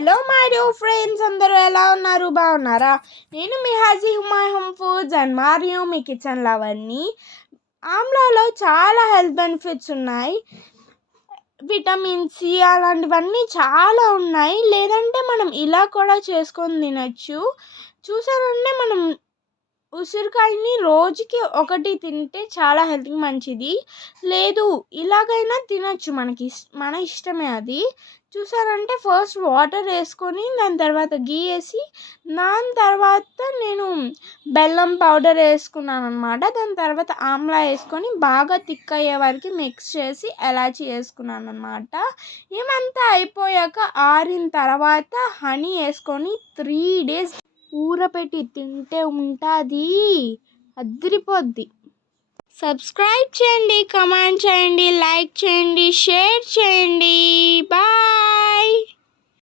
Hello my dear friends, అందరూ ఎలా ఉన్నారు? బాగున్నారా? నేను మీ Haji My Home Foods and Mario మీ కిచెన్ లవర్ని. ఆమ్లాలో చాలా హెల్త్ బెనిఫిట్స్ ఉన్నాయి. విటమిన్ సి అలాంటివన్నీ చాలా ఉన్నాయి. లేదంటే మనం ఇలా కూడా చేసుకొని తినచ్చు. చూసారంటే మనం ఉసిరికాయని రోజుకి ఒకటి తింటే చాలా హెల్త్కి మంచిది. లేదు ఇలాగైనా తినచ్చు, మన ఇష్టమే అది. చూసారంటే ఫస్ట్ వాటర్ వేసుకొని దాని తర్వాత గీ వేసి దాని తర్వాత నేను బెల్లం పౌడర్ వేసుకున్నాను అనమాట. దాని తర్వాత ఆమ్లా వేసుకొని బాగా థిక్ అయ్యే వరకు మిక్స్ చేసి ఎలాచి వేసుకున్నాను అనమాట. ఏమంతా అయిపోయాక ఆరిన తర్వాత హనీ వేసుకొని 3 days ఊరపెట్టి తింటే ఉంటుంది, అదిరిపోద్ది. సబ్స్క్రైబ్ చేయండి, కమెంట్ చేయండి, లైక్ చేయండి, షేర్ చేయండి. బాయ్.